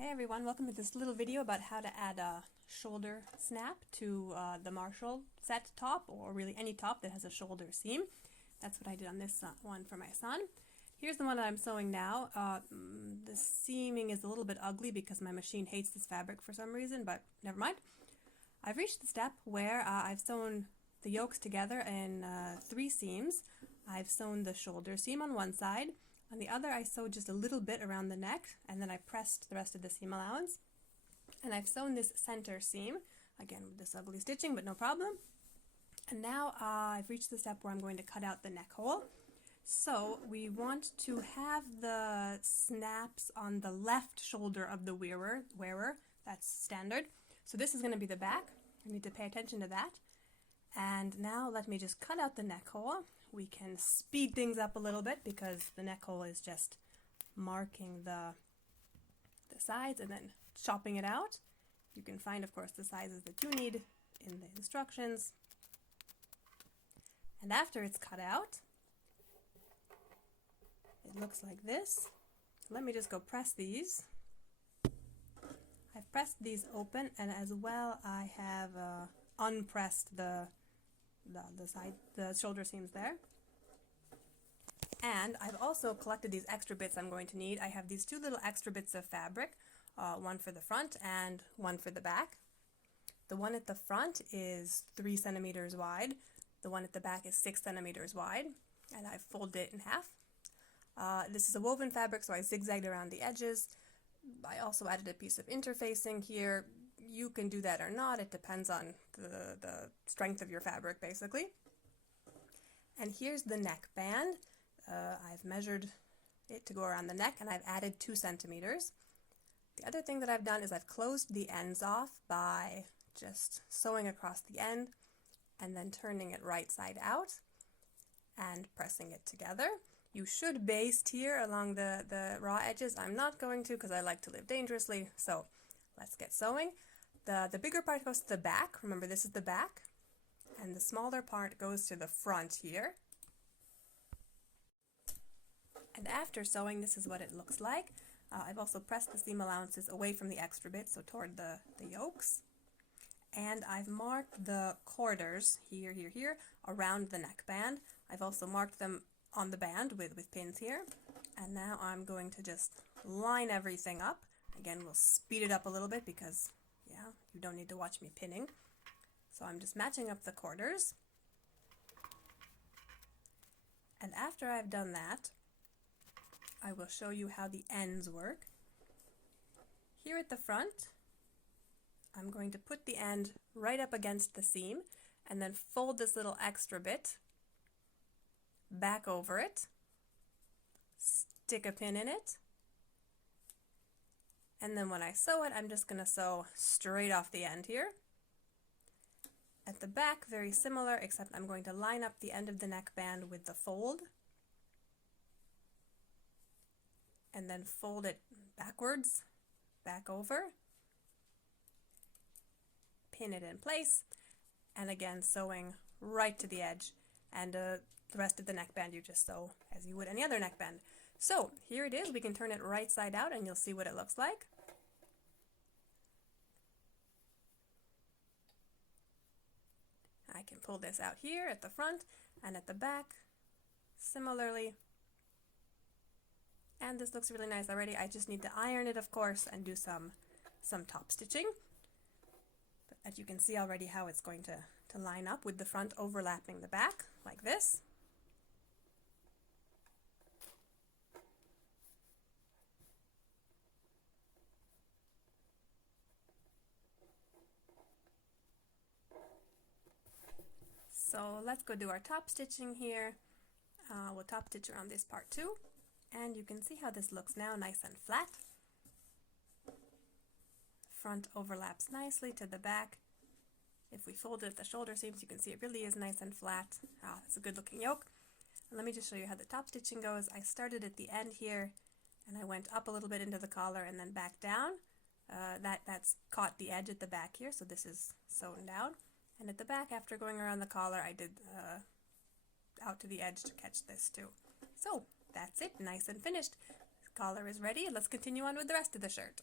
Hi everyone, welcome to this little video about how to add a shoulder snap to the Marshall set top, or really any top that has a shoulder seam. That's what I did on this one for my son. Here's the one that I'm sewing now. The seaming is a little bit ugly because my machine hates this fabric for some reason, but never mind. I've reached the step where I've sewn the yokes together in 3 seams. I've sewn the shoulder seam on one side. On the other, I sewed just a little bit around the neck, and then I pressed the rest of the seam allowance. And I've sewn this center seam, again with this ugly stitching, but no problem. And now I've reached the step where I'm going to cut out the neck hole. So we want to have the snaps on the left shoulder of the wearer. That's standard. So this is going to be the back. I need to pay attention to that. And now let me just cut out the neck hole. We can speed things up a little bit because the neck hole is just marking the sides and then chopping it out. You can find, of course, the sizes that you need in the instructions. And after it's cut out, it looks like this. Let me just go press these. I've pressed these open, and as well I have unpressed the shoulder seams there. And I've also collected these extra bits I'm going to need. I have these 2 little extra bits of fabric, one for the front and one for the back. The one at the front is 3 centimeters wide. The one at the back is 6 centimeters wide, and I've folded it in half. This is a woven fabric, so I zigzagged around the edges. I also added a piece of interfacing here. You can do that or not, it depends on the strength of your fabric, basically. And here's the neckband. I've measured it to go around the neck, and I've added 2 centimeters. The other thing that I've done is I've closed the ends off by just sewing across the end and then turning it right side out and pressing it together. You should baste here along the raw edges. I'm not going to because I like to live dangerously, so let's get sewing. The bigger part goes to the back. Remember, this is the back, and the smaller part goes to the front here. And after sewing, this is what it looks like. I've also pressed the seam allowances away from the extra bit, so toward the yokes. And I've marked the quarters here, around the neckband. I've also marked them on the band with pins here. And now I'm going to just line everything up. Again, we'll speed it up a little bit because, yeah, you don't need to watch me pinning. So I'm just matching up the quarters. And after I've done that, I will show you how the ends work. Here at the front, I'm going to put the end right up against the seam and then fold this little extra bit back over it, stick a pin in it, and then when I sew it, I'm just going to sew straight off the end here. At the back, very similar, except I'm going to line up the end of the neckband with the fold and then fold it backwards, back over, pin it in place, and again sewing right to the edge. And the rest of the neckband you just sew as you would any other neckband. So here it is. We can turn it right side out and you'll see what it looks like. I can pull this out here at the front and at the back similarly. And this looks really nice already. I just need to iron it, of course, and do some top stitching. But as you can see already how it's going to line up with the front overlapping the back like this. So let's go do our top stitching here. We'll top stitch around this part too. And you can see how this looks now, nice and flat. Front overlaps nicely to the back. If we fold it at the shoulder seams, you can see it really is nice and flat. That's a good looking yoke. And let me just show you how the top stitching goes. I started at the end here, and I went up a little bit into the collar and then back down. That's caught the edge at the back here, so this is sewn down. And at the back, after going around the collar, I did out to the edge to catch this too. So that's it, nice and finished. The collar is ready. Let's continue on with the rest of the shirt.